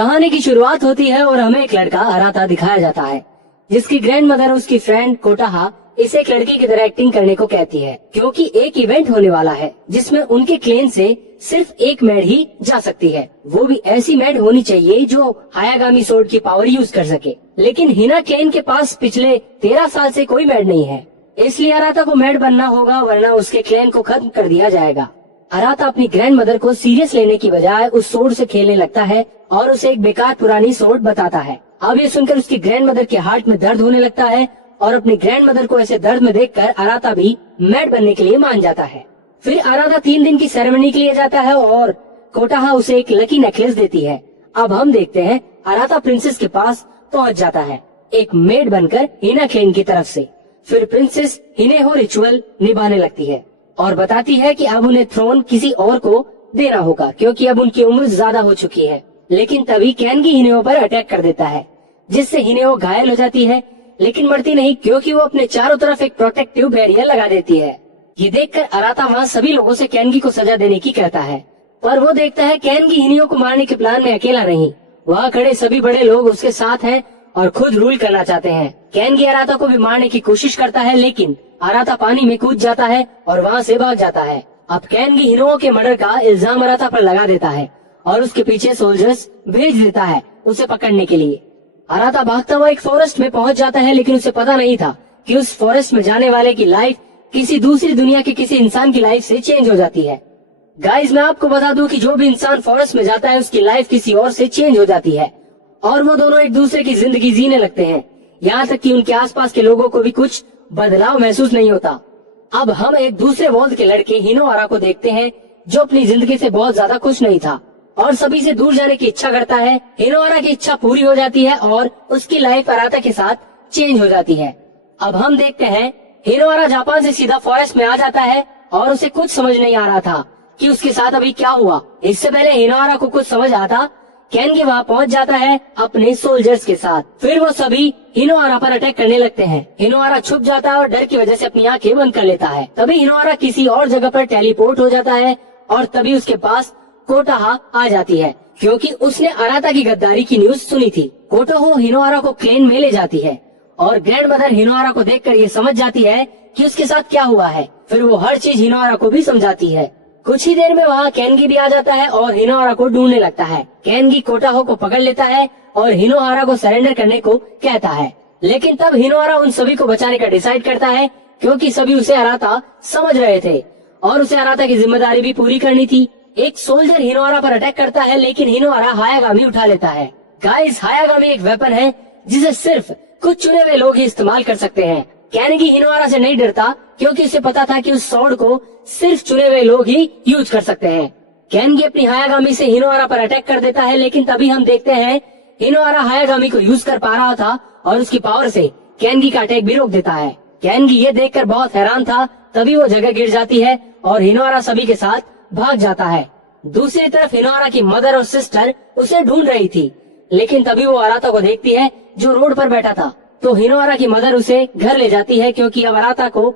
कहानी की शुरुआत होती है और हमें एक लड़का अराता दिखाया जाता है, जिसकी ग्रैंड मदर उसकी फ्रेंड कोटाहा इसे एक लड़की की तरह एक्टिंग करने को कहती है, क्योंकि एक इवेंट होने वाला है जिसमें उनके क्लेन से सिर्फ एक मेड ही जा सकती है। वो भी ऐसी मेड होनी चाहिए जो हायागामी सोर्ड की पावर यूज कर सके। लेकिन हिना क्लेन के पास पिछले 13 साल से कोई मेड नहीं है, इसलिए अराता को मेड बनना होगा, वरना उसके क्लेन को खत्म कर दिया जाएगा। अराता अपनी ग्रैंड मदर को सीरियस लेने की बजाय उस सोर्ड से खेलने लगता है और उसे एक बेकार पुरानी सोर्ड बताता है। अब ये सुनकर उसकी ग्रैंड मदर के हार्ट में दर्द होने लगता है और अपनी ग्रैंड मदर को ऐसे दर्द में देखकर अराता भी मेड बनने के लिए मान जाता है। फिर अराता 3 दिन की सेरेमनी के लिए जाता है और कोटाहा उसे एक लकी नेकलेस देती है। अब हम देखते हैं अराता प्रिंसेस के पास पहुंच जाता है, एक मेड बनकर हिना क्लेन की तरफ से। फिर प्रिंसेस हिनेहो रिचुअल निभाने लगती है और बताती है कि अब उन्हें थ्रोन किसी और को देना होगा, क्योंकि अब उनकी उम्र ज्यादा हो चुकी है। लेकिन तभी कैनगी हिनेहो पर अटैक कर देता है, जिससे हिनेहो घायल हो जाती है, लेकिन मरती नहीं, क्योंकि वो अपने चारों तरफ एक प्रोटेक्टिव बैरियर लगा देती है। ये देखकर अराता वहाँ सभी लोगों से कैनगी को सजा देने की कहता है, पर वो देखता है कैनगी हिनेहो को मारने के प्लान में अकेला नहीं, वहाँ खड़े सभी बड़े लोग उसके साथ हैं और खुद रूल करना चाहते हैं। कैनगी अराता को भी मारने की कोशिश करता है, लेकिन अराता पानी में कूद जाता है और वहाँ से भाग जाता है। अब कैनगी हिनेहो के मर्डर का इल्जाम अराता पर लगा देता है और उसके पीछे सोल्जर्स भेज देता है उसे पकड़ने के लिए। अराता भागता हुआ एक फॉरेस्ट में पहुंच जाता है, लेकिन उसे पता नहीं था कि उस फॉरेस्ट में जाने वाले की लाइफ किसी दूसरी दुनिया के किसी इंसान की लाइफ से चेंज हो जाती है। गाइस, मैं आपको बता दूं कि जो भी इंसान फॉरेस्ट में जाता है उसकी लाइफ किसी और से चेंज हो जाती है और वो दोनों एक दूसरे की जिंदगी जीने लगते हैं, यहाँ तक कि उनके आसपास के लोगों को भी कुछ बदलाव महसूस नहीं होता। अब हम एक दूसरे वर्ल्ड के लड़के हिनोआरा को देखते हैं, जो अपनी जिंदगी से बहुत ज्यादा खुश नहीं था और सभी से दूर जाने की इच्छा करता है। हिनोआरा की इच्छा पूरी हो जाती है और उसकी लाइफ अराता के साथ चेंज हो जाती है। अब हम देखते हैं हिनोआरा जापान से सीधा फॉरेस्ट में आ जाता है और उसे कुछ समझ नहीं आ रहा था कि उसके साथ अभी क्या हुआ। इससे पहले हिनोआरा को कुछ समझ आता, कैनगी वहाँ पहुंच जाता है अपने सोल्जर्स के साथ। फिर वो सभी हिनोआरा पर अटैक करने लगते हैं। हिनोआरा छुप जाता है और डर की वजह से अपनी आंखें बंद कर लेता है। तभी हिनोआरा किसी और जगह पर टेलीपोर्ट हो जाता है और तभी उसके पास कोटाहा आ जाती है, क्योंकि उसने अराता की गद्दारी की न्यूज सुनी थी। कोटाहो हिनोआरा को क्लेन में ले जाती है और ग्रैंड मदर हिनोआरा को देखकर ये समझ जाती है कि उसके साथ क्या हुआ है। फिर वो हर चीज हिनोआरा को भी समझाती है। कुछ ही देर में वहाँ कैनगी भी आ जाता है और हिनोआरा को ढूंढने लगता है। कैनगी कोटाहो को पकड़ लेता है और हिनोआरा को सरेंडर करने को कहता है, लेकिन तब हिनोआरा उन सभी को बचाने का डिसाइड करता है, क्योंकि सभी उसे अराता समझ रहे थे और उसे अराता की जिम्मेदारी भी पूरी करनी थी। एक सोल्जर हिनोआरा पर अटैक करता है, लेकिन हिनोआरा हायागामी उठा लेता है। गाइस, हायागामी एक वेपन है जिसे सिर्फ कुछ चुने हुए लोग ही इस्तेमाल कर सकते हैं। कैनगी हिनोआरा से नहीं डरता, क्योंकि उसे पता था कि उस स्वॉर्ड को सिर्फ चुने हुए लोग ही यूज कर सकते हैं। कैनगी अपनी हायागामी से हिनोआरा पर अटैक कर देता है, लेकिन तभी हम देखते हैं हिनोआरा हायागामी को यूज कर पा रहा था और उसकी पावर से कैनगी का अटैक भी रोक देता है। कैनगी ये देखकर बहुत हैरान था, तभी वो जगह गिर जाती है और हिनोआरा सभी के साथ भाग जाता है। दूसरी तरफ हिनोआरा की मदर और सिस्टर उसे ढूंढ रही थी, लेकिन तभी वो अराता को देखती है जो रोड पर बैठा था। तो हिनोआरा की मदर उसे घर ले जाती है, क्योंकि अब अराता को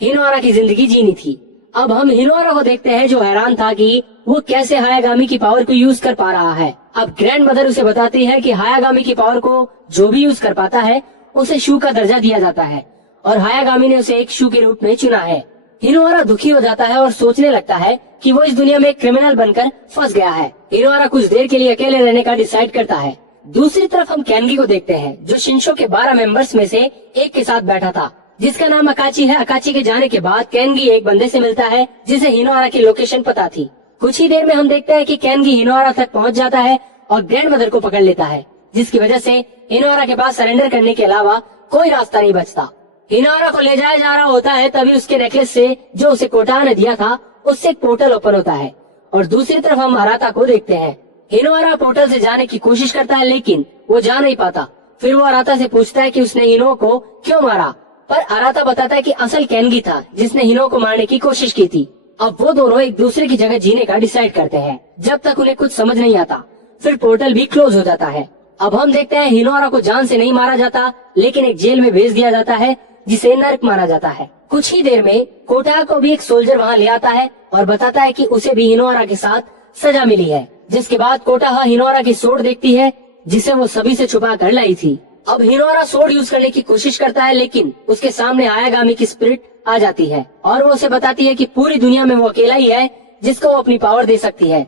हिनोआरा की जिंदगी जीनी थी। अब हम हिनोआरा को देखते हैं जो हैरान था कि वो कैसे हायागामी की पावर को यूज कर पा रहा है। अब ग्रैंड मदर उसे बताती है कि हायागामी की पावर को जो भी यूज कर पाता है उसे शू का दर्जा दिया जाता है और हायागामी ने उसे एक शू के रूप में चुना है। हिनोआरा दुखी हो जाता है और सोचने लगता है कि वो इस दुनिया में एक क्रिमिनल बनकर फंस गया है। हिनोआरा कुछ देर के लिए अकेले रहने का डिसाइड करता है। दूसरी तरफ हम कैनगी को देखते हैं, जो शिंशो के 12 मेंबर्स में से एक के साथ बैठा था, जिसका नाम अकाची है। अकाची के जाने के बाद कैनगी एक बंदे से मिलता है जिसे हिनोआरा की लोकेशन पता थी। कुछ ही देर में हम देखते हैं कि कैनगी हिनोआरा तक पहुंच जाता है और ग्रैंड मदर को पकड़ लेता है, जिसकी वजह से हिनोआरा के पास सरेंडर करने के अलावा कोई रास्ता नहीं बचता। हिनोआरा को ले जाया जा रहा होता है, तभी उसके नेकलेस से जो उसे कोटाहा ने दिया था उससे एक पोर्टल ओपन होता है और दूसरी तरफ हम अराता को देखते हैं। हिनोआरा पोर्टल से जाने की कोशिश करता है, लेकिन वो जा नहीं पाता। फिर वो अराता से पूछता है कि उसने हिनो को क्यों मारा, पर अराता बताता है कि असल कैनगी था जिसने हिनो को मारने की कोशिश की थी। अब वो दोनों एक दूसरे की जगह जीने का डिसाइड करते हैं, जब तक उन्हें कुछ समझ नहीं आता। फिर पोर्टल भी क्लोज हो जाता है। अब हम देखते हैं हिनोआरा को जान से नहीं मारा जाता, लेकिन एक जेल में भेज दिया जाता है जिसे नर्क माना जाता है। कुछ ही देर में कोटाहा को भी एक सोल्जर वहाँ ले आता है और बताता है कि उसे भी हिनोआरा के साथ सजा मिली है। जिसके बाद कोटाहा हिनोरा की सोड देखती है जिसे वो सभी से छुपा कर लाई थी। अब हिनोरा सोड यूज करने की कोशिश करता है, लेकिन उसके सामने आयागामी की स्पिरिट आ जाती है और वो उसे बताती है कि पूरी दुनिया में वो अकेला ही है जिसको वो अपनी पावर दे सकती है।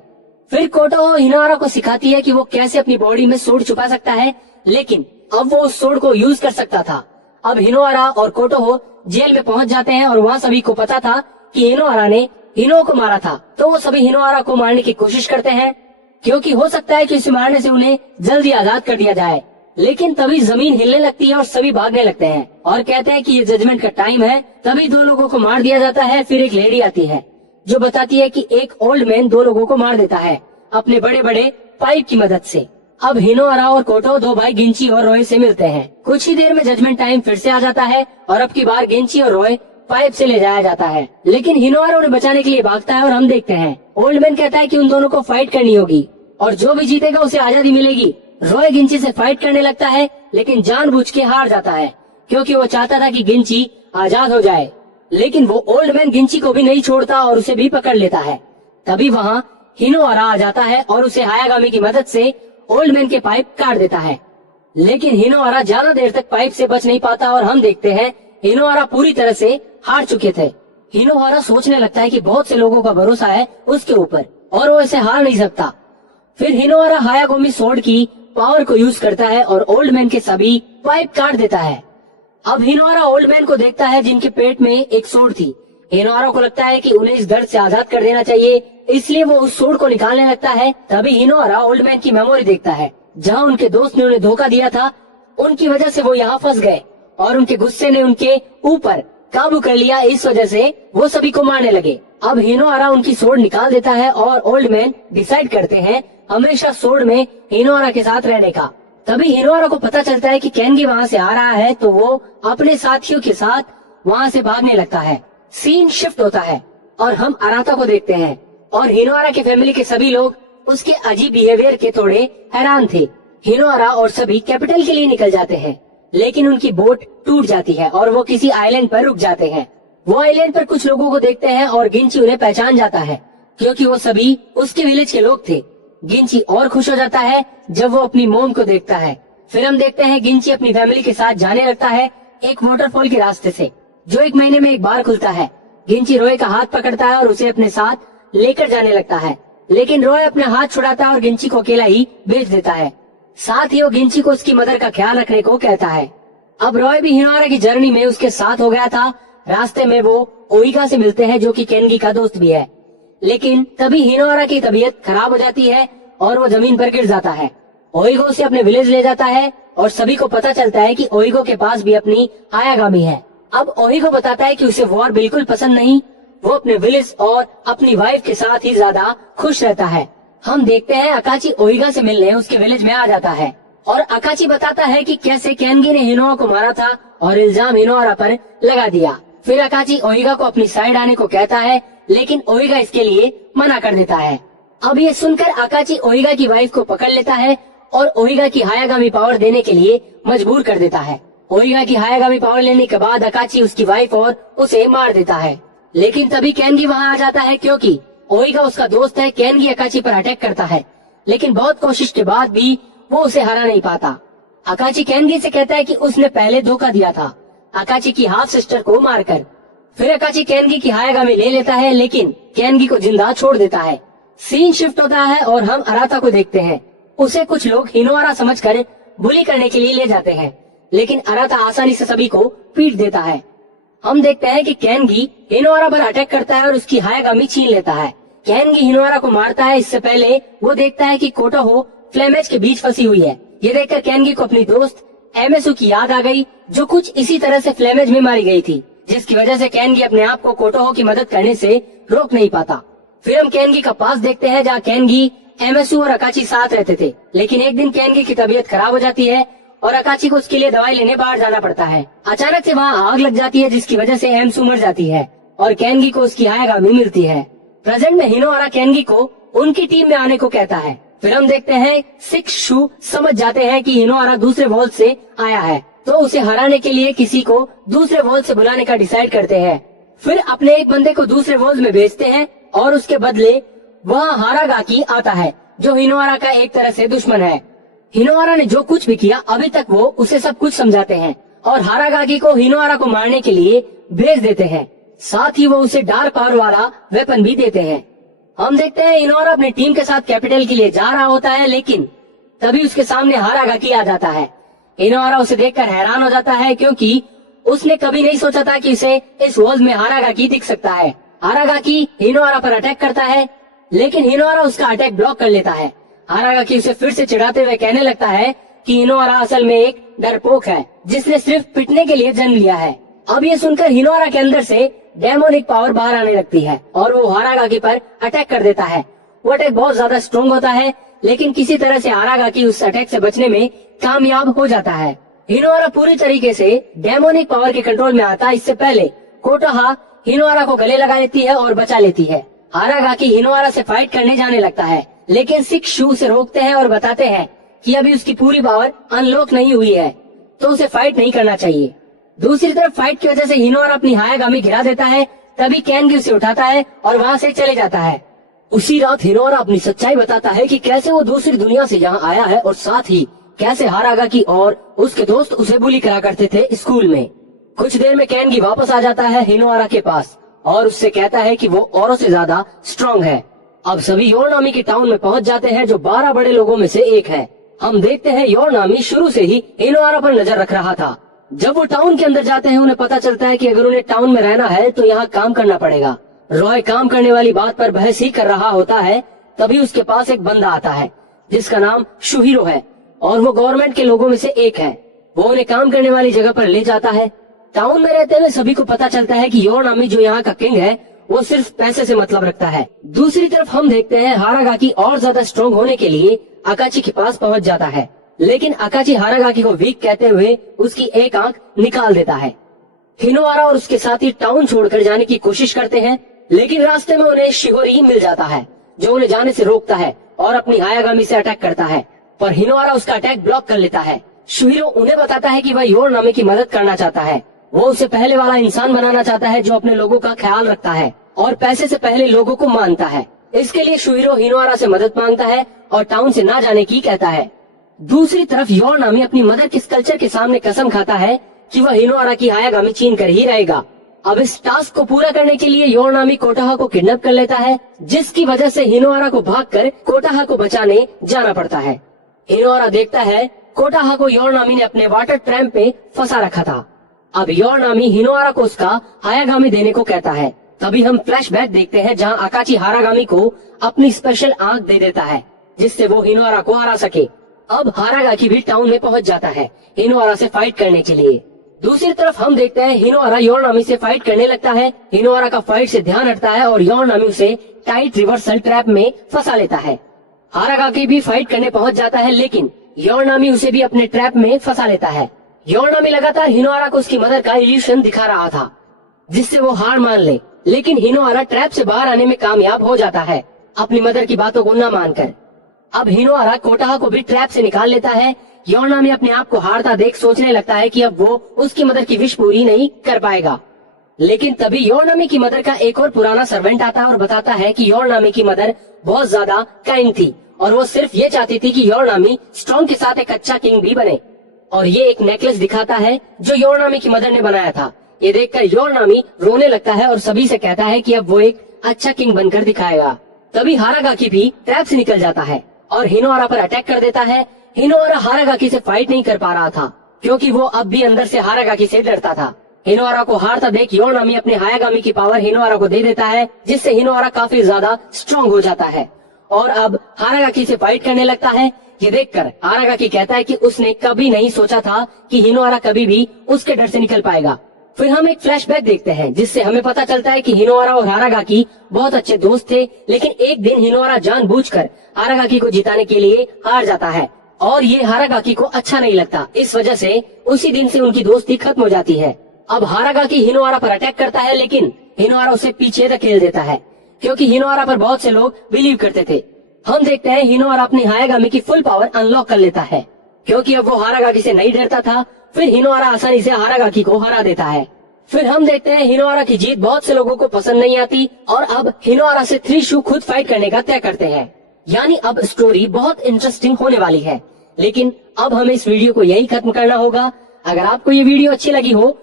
फिर कोटाहो हिनोरा को सिखाती है कि वो कैसे अपनी बॉडी में सोड छुपा सकता है, लेकिन अब वो उस सोड को यूज कर सकता था। अब हिनोरा और कोटाहो जेल में पहुंच जाते हैं और वहाँ सभी को पता था कि हिनोरा ने हिनो को मारा था, तो वो सभी हिनोरा को मारने की कोशिश करते हैं क्योंकि हो सकता है कि इसे मारने से उन्हें जल्दी आजाद कर दिया जाए। लेकिन तभी जमीन हिलने लगती है और सभी भागने लगते हैं और कहते हैं कि ये जजमेंट का टाइम है। तभी 2 लोगों को मार दिया जाता है। फिर एक लेडी आती है जो बताती है कि एक ओल्ड मैन 2 लोगों को मार देता है अपने बड़े बड़े पाइप की मदद से। अब हिनोरा और कोटो 2 भाई गिंची और रॉय से मिलते हैं। कुछ ही देर में जजमेंट टाइम फिर से आ जाता है और अब की बार गिंची और रॉय पाइप से ले जाया जाता है, लेकिन हिनोरा उन्हें बचाने के लिए भागता है और हम देखते हैं ओल्ड मैन कहता है कि उन दोनों को फाइट करनी होगी और जो भी जीतेगा उसे आजादी मिलेगी। रॉय गिंची से फाइट करने लगता है, लेकिन जानबूझ के हार जाता है क्योंकि वो चाहता था कि गिंची आजाद हो जाए। लेकिन वो ओल्ड मैन गिंची को भी नहीं छोड़ता और उसे भी पकड़ लेता है। तभी वहाँ हिनोरा आ जाता है और उसे हायागामी की मदद से ओल्ड मैन के पाइप काट देता है, लेकिन हिनोरा ज्यादा देर तक पाइप से बच नहीं पाता और हम देखते हैं हिनोरा पूरी तरह से हार चुके थे। हिनोरा सोचने लगता है कि बहुत से लोगों का भरोसा है उसके ऊपर और वो इसे हार नहीं सकता। फिर हिनोरा हायागामी सोड की पावर को यूज करता है और ओल्ड मैन के सभी पाइप काट देता है। अब हिनोरा ओल्ड मैन को देखता है जिनके पेट में एक सोड थी। हिनोरा को लगता है कि उन्हें इस दर्द से आजाद कर देना चाहिए, इसलिए वो उस सोड को निकालने लगता है। तभी हिनोरा ओल्ड मैन की मेमोरी देखता है जहाँ उनके दोस्त ने उन्हें धोखा दिया था। उनकी वजह से वो यहाँ फंस गए और उनके गुस्से ने उनके ऊपर काबू कर लिया। इस वजह से वो सभी को मारने लगे। अब हिनोरा उनकी सोड निकाल देता है और ओल्ड मैन डिसाइड करते हैं हमेशा सोड में हिनोरा के साथ रहने का। तभी हिनोरा को पता चलता है कि केनगी वहाँ से आ रहा है, तो वो अपने साथियों के साथ वहाँ से भागने लगता है। सीन शिफ्ट होता है और हम अराता को देखते हैं और हिनोरा के फैमिली के सभी लोग उसके अजीब बिहेवियर के थोड़े हैरान थे। हिनोरा और सभी कैपिटल के लिए निकल जाते हैं, लेकिन उनकी बोट टूट जाती है और वो किसी आइलैंड पर रुक जाते हैं। वो आइलैंड पर कुछ लोगों को देखते हैं और गिंची उन्हें पहचान जाता है क्योंकि वो सभी उसके विलेज के लोग थे। गिंची और खुश हो जाता है जब वो अपनी मोम को देखता है। फिर हम देखते हैं गिंची अपनी फैमिली के साथ जाने लगता है एक वाटरफॉल के रास्ते से, जो 1 महीने में एक बार खुलता है। गिंची रॉय का हाथ पकड़ता है और उसे अपने साथ लेकर जाने लगता है, लेकिन रॉय अपना हाथ छुड़ाता है और गिंची को अकेला ही भेज देता है। साथ ही वो गिंची को उसकी मदर का ख्याल रखने को कहता है। अब रॉय भी हिनोरा की जर्नी में उसके साथ हो गया था। रास्ते में वो ओइगा से मिलते हैं जो कि केनगी का दोस्त भी है, लेकिन तभी हिनोरा की तबीयत खराब हो जाती है और वो जमीन पर गिर जाता है। ओइगो उसे अपने विलेज ले जाता है और सभी को पता चलता है कि ओइगो के पास भी अपनी हायागामी है। अब ओइगो बताता है कि उसे वॉर बिल्कुल पसंद नहीं, वो अपने विलेज और अपनी वाइफ के साथ ही ज्यादा खुश रहता है। हम देखते हैं अकाची ओइगा से मिलने उसके विलेज में आ जाता है और अकाची बताता है कि कैसे केनगी ने हिनोरा को मारा था और इल्जाम हिनोरा पर लगा दिया। फिर अकाची ओइगा को अपनी साइड आने को कहता है, लेकिन ओइगा इसके लिए मना कर देता है। अब ये सुनकर अकाची ओइगा की वाइफ को पकड़ लेता है और ओइगा की हायागामी पावर देने के लिए मजबूर कर देता है। ओइगा की हायागामी पावर लेने के बाद अकाची उसकी वाइफ और उसे मार देता है, लेकिन तभी केनगी वहाँ आ जाता है क्योंकि ओइगा उसका दोस्त है। केनगी अकाची पर अटैक करता है, लेकिन बहुत कोशिश के बाद भी वो उसे हरा नहीं पाता। अकाची केनगी से कहता है कि उसने पहले धोखा दिया था अकाची की हाफ सिस्टर को मारकर। फिर अकाची केनगी की हायागामी ले लेता है, लेकिन केनगी को जिंदा छोड़ देता है। सीन शिफ्ट होता है और हम अराता को देखते हैं। उसे कुछ लोग हिनोरा समझकर बुली करने के लिए ले जाते हैं, लेकिन अराता आसानी से सभी को पीट देता है। हम देखते हैं कि केनगी हिनोरा पर अटैक करता है और उसकी हायागामी छीन लेता है। केनगी हिनोरा को मारता है, इससे पहले वो देखता है कि कोटाहो फ्लेमेज के बीच फंसी हुई है। ये देखकर केनगी को अपनी दोस्त एमएसयू की याद आ गई, जो कुछ इसी तरह से फ्लेमेज में मारी गई थी, जिसकी वजह से केनगी अपने आप को कोटाहो की मदद करने से रोक नहीं पाता। फिर हम केनगी का पास देखते हैं जहाँ केनगी, एमएसयू और अकाची साथ रहते थे, लेकिन एक दिन केनगी की तबीयत खराब हो जाती है और अकाची को उसके लिए दवाई लेने बाहर जाना पड़ता है। अचानक से वहाँ आग लग जाती है, जिसकी वजह से एमएसयू मर जाती है और केनगी को उसकी हायागामी मिलती है। प्रेजेंट में हिनोरा केनगी को उनकी टीम में आने को कहता है। फिर हम देखते हैं 6 शू समझ जाते हैं कि हिनोरा दूसरे वर्ल्ड से आया है, तो उसे हराने के लिए किसी को दूसरे वर्ल्ड से बुलाने का डिसाइड करते हैं। फिर अपने एक बंदे को दूसरे वर्ल्ड में भेजते हैं और उसके बदले वहाँ हारागाकी आता है जो हिनोआरा का एक तरह से दुश्मन है। हिनोआरा ने जो कुछ भी किया अभी तक वो उसे सब कुछ समझाते हैं और हारागाकी को हिनोआरा को मारने के लिए भेज देते हैं। साथ ही वो उसे डार्क पावर वाला वेपन भी देते हैं। हम देखते हैं हिनोआरा अपनी टीम के साथ कैपिटल के लिए जा रहा होता है, लेकिन तभी उसके सामने हारागाकी आ जाता है। हिनोआरा उसे देखकर हैरान हो जाता है क्योंकि उसने कभी नहीं सोचा था कि उसे इस वर्ल्ड में हारागाकी दिख सकता है। हारागाकी हिनोआरा पर अटैक करता है, लेकिन हिनोआरा उसका अटैक ब्लॉक कर लेता है। हारागाकी उसे फिर से चिढ़ाते हुए कहने लगता है कि हिनोआरा असल में एक डरपोक है जिसने सिर्फ पिटने के लिए जन्म लिया है। अब ये सुनकर हिनोआरा के अंदर से डेमोनिक पावर बाहर आने लगती है और वो हारागाकी पर अटैक कर देता है। वो अटैक बहुत ज्यादा स्ट्रॉन्ग होता है, लेकिन किसी तरह से हारागाकी उस अटैक से बचने में कामयाब हो जाता है। हिनोआरा पूरी तरीके से डेमोनिक पावर के कंट्रोल में आता इससे पहले कोटोहा हिनोआरा को गले लगा लेती है और बचा लेती है। हारागाकी हिनोआरा से फाइट करने जाने लगता है, लेकिन 6 शू उसे रोकते हैं और बताते हैं कि अभी उसकी पूरी पावर अनलॉक नहीं हुई है, तो उसे फाइट नहीं करना चाहिए। दूसरी तरफ फाइट की वजह से हिनोआरा अपनी हायागामी गिरा देता है, तभी कैनगी उसे उठाता है और वहाँ से चले जाता है। उसी रात हिनोआरा अपनी सच्चाई बताता है कि कैसे वो दूसरी दुनिया से यहाँ आया है और साथ ही कैसे हारागाकी और उसके दोस्त उसे बुली करा करते थे स्कूल में। कुछ देर में कैनगी वापस आ जाता है हिनोआरा के पास और उससे कहता है कि वो औरों से ज्यादा स्ट्रांग है। अब सभी योरनामी के टाउन में पहुंच जाते हैं, जो 12 बड़े लोगों में से एक है। हम देखते हैं योरनामी शुरू से ही हिनोआरा पर नजर रख रहा था। जब वो टाउन के अंदर जाते हैं उन्हें पता चलता है कि अगर उन्हें टाउन में रहना है तो यहाँ काम करना पड़ेगा। रॉय काम करने वाली बात पर बहस ही कर रहा होता है, तभी उसके पास एक बंदा आता है जिसका नाम शुहिरो है और वो गवर्नमेंट के लोगों में से एक है। वो उन्हें काम करने वाली जगह पर ले जाता है। टाउन में रहते हुए सभी को पता चलता है कि योरनामी जो यहाँ का किंग है वो सिर्फ पैसे से मतलब रखता है। दूसरी तरफ हम देखते हैं हारागाकी और ज्यादा स्ट्रॉन्ग होने के लिए अकाची के पास पहुंच जाता है, लेकिन अकाची हारागाकी को वीक कहते हुए उसकी एक आंख निकाल देता है। हिनोआरा और उसके साथी टाउन छोड़कर जाने की कोशिश करते हैं, लेकिन रास्ते में उन्हें शिहोरी मिल जाता है जो उन्हें जाने से रोकता है और अपनी हायागामी से अटैक करता है, पर हिनोआरा उसका अटैक ब्लॉक कर लेता है। शिहिरो उन्हें बताता है कि वह योरनामी की मदद करना चाहता है। वो उसे पहले वाला इंसान बनाना चाहता है जो अपने लोगों का ख्याल रखता है और पैसे से पहले लोगों को मानता है। इसके लिए शिहिरो हिनोआरा से मदद मांगता है और टाउन से ना जाने की कहता है। दूसरी तरफ योरनामी अपनी मदर के स्कल्पचर के सामने कसम खाता है कि वह हिनोआरा की हायागामी छीन कर ही रहेगा। अब इस टास्क को पूरा करने के लिए योरनामी कोटाहा को किडनैप कर लेता है, जिसकी वजह से हिनोआरा को भागकर कोटाहा को बचाने जाना पड़ता है। हिनोआरा देखता है कोटाहा को योरनामी ने अपने वाटर ट्रैम्प पे फंसा रखा था। अब योरनामी हिनोआरा को उसका हायागामी देने को कहता है। तभी हम फ्लैशबैक देखते हैं जहां अकाची हारागामी को अपनी स्पेशल आंख दे देता है जिससे वो हिनोआरा को हरा सके। अब हारागाकी भी टाउन में पहुंच जाता है हिनोआरा से फाइट करने के लिए। दूसरी तरफ हम देखते हैं हिनोआरा योरनामी से फाइट करने लगता है। हिनोआरा का फाइट से ध्यान हटता है और योरनामी उसे टाइट रिवर्सल ट्रैप में फंसा लेता है। हारागाकी भी फाइट करने पहुंच जाता है, लेकिन योरनामी उसे भी अपने ट्रैप में फंसा लेता है। योरनामी लगातार हिनोआरा को उसकी मदर का इल्यूशन दिखा रहा था जिससे वो हार मान ले, लेकिन हिनोआरा ट्रैप से बाहर आने में कामयाब हो जाता है अपनी मदर की बातों को न मानकर। अब हिनोआरा कोटाहा को भी ट्रैप से निकाल लेता है। योरनामी अपने आप को हारता देख सोचने लगता है कि अब वो उसकी मदर की विश पूरी नहीं कर पाएगा, लेकिन तभी योरनामी की मदर का एक और पुराना सर्वेंट आता है और बताता है कि योरनामी की मदर बहुत ज्यादा काइंड थी और वो सिर्फ ये चाहती थी कि योरनामी स्ट्रॉन्ग के साथ एक अच्छा किंग भी बने। और ये एक नेकलेस दिखाता है जो योरनामी की मदर ने बनाया था। ये देखकर योरनामी रोने लगता है और सभी से कहता है कि अब वो एक अच्छा किंग बनकर दिखाएगा। तभी हारागाकी भी ट्रैप से निकल जाता है और हिनोआरा पर अटैक कर देता है। हिनोआरा हारागाकी से फाइट नहीं कर पा रहा था क्योंकि वो अब भी अंदर से हारागाकी से डरता था। हिनोआरा को हारता देख योरनामी अपने हायागामी की पावर हिनोआरा को दे देता है, जिससे हिनोआरा काफी ज्यादा स्ट्रॉन्ग हो जाता है और अब हारागाकी से फाइट करने लगता है। ये देखकर हारागाकी कहता है कि उसने कभी नहीं सोचा था कि हिनोआरा कभी भी उसके डर से निकल पाएगा। फिर हम एक फ्लैशबैक देखते हैं जिससे हमें पता चलता है कि हिनोआरा और हारागाकी बहुत अच्छे दोस्त थे, लेकिन एक दिन हिनोआरा जानबूझकर हारागाकी को जिताने के लिए हार जाता है और ये हारागाकी को अच्छा नहीं लगता। इस वजह से उसी दिन से उनकी दोस्ती खत्म हो जाती है। अब हारागाकी हिनोआरा पर अटैक करता है, लेकिन हिनोआरा उसे पीछे धकेल देता है क्योंकि हिनोआरा पर बहुत से लोग बिलीव करते थे। हम देखते हैं हिनोआरा अपनी हायागामी की फुल पावर अनलॉक कर लेता है क्योंकि अब वो हारागाकी से नहीं डरता था। फिर हिनोआरा आसानी से हारागाकी को हरा देता है। फिर हम देखते हैं हिनोआरा की जीत बहुत से लोगों को पसंद नहीं आती और अब हिनोआरा से 3 शू खुद फाइट करने का तय करते हैं। यानी अब स्टोरी बहुत इंटरेस्टिंग होने वाली है। लेकिन अब हमें इस वीडियो को यही खत्म करना होगा। अगर आपको ये वीडियो अच्छी लगी हो